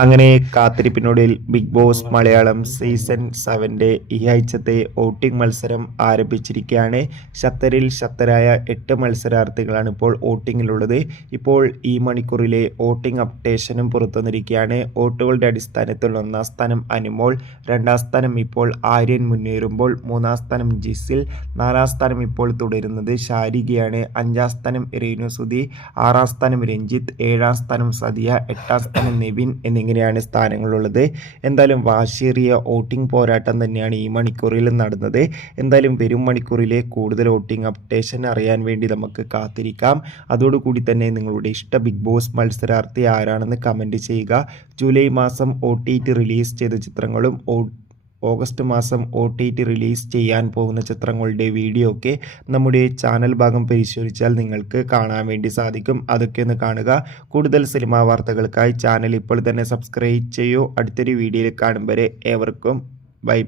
അങ്ങനെ കാത്തിരിപ്പിനൊടുവിൽ big boss Malayalam season 7 ഈ ആഴ്ചത്തെ വോട്ടിംഗ് മത്സരം ആരംഭിച്ചിരിക്കുകയാണ്. ശക്തരായ 8 മത്സരാർത്ഥികളാണ് ഇപ്പോൾ വോട്ടിങ്ങിലുള്ളത്. ഇപ്പോൾ ഈ മണിക്കൂറിലെ വോട്ടിംഗ് അപ്ഡേഷനും പുറത്തുവന്നിരിക്കുകയാണ്. വോട്ടുകളുടെ അടിസ്ഥാനത്തിൽ 1-ാം സ്ഥാനം അനുമോൾ, 2-ാം സ്ഥാനം ഇപ്പോൾ ആര്യൻ മുന്നേറുമ്പോൾ 3-ാം സ്ഥാനം ജിസിൽ, 4-ാം സ്ഥാനം ഇപ്പോൾ തുടരുന്നത് ശാരികയാണ്, 5-ാം സ്ഥാനം രേണുസുതി, 6-ാം സ്ഥാനം രഞ്ജിത്ത്, 7-ാം സ്ഥാനം സദിയ, 8-ാം സ്ഥാനം നെവിൻ എന്നിങ്ങനെയാണ് സ്ഥാനങ്ങളുള്ളത്. എന്തായാലും വാശിയേറിയ വോട്ടിംഗ് പോരാട്ടം തന്നെയാണ് ഈ മണിക്കൂറിൽ നടന്നത്. എന്തായാലും വരും മണിക്കൂറിലെ കൂടുതൽ വോട്ടിംഗ് അപ്ഡേഷൻ അറിയാൻ വേണ്ടി നമുക്ക് കാത്തിരിക്കാം. അതോടുകൂടി തന്നെ നിങ്ങളുടെ ഇഷ്ട ബിഗ് ബോസ് മത്സരാർത്ഥി ആരാണെന്ന് കമൻറ്റ് ചെയ്യുക. ജൂലൈ മാസം OTT റിലീസ് ചെയ്ത ചിത്രങ്ങളും ഓഗസ്റ്റ് മാസം OTT റിലീസ് ചെയ്യാൻ പോകുന്ന ചിത്രങ്ങളുടെ വീഡിയോ ഒക്കെ നമ്മുടെ ചാനൽ ഭാഗം പരിശോധിച്ചാൽ നിങ്ങൾക്ക് കാണാൻ വേണ്ടി സാധിക്കും. അതൊക്കെ ഒന്ന് കാണുക. കൂടുതൽ സിനിമാ വാർത്തകൾക്കായി ചാനൽ ഇപ്പോൾ തന്നെ സബ്സ്ക്രൈബ് ചെയ്യൂ. അടുത്തൊരു വീഡിയോയിൽ കാണും വരെ ഏവർക്കും ബൈ.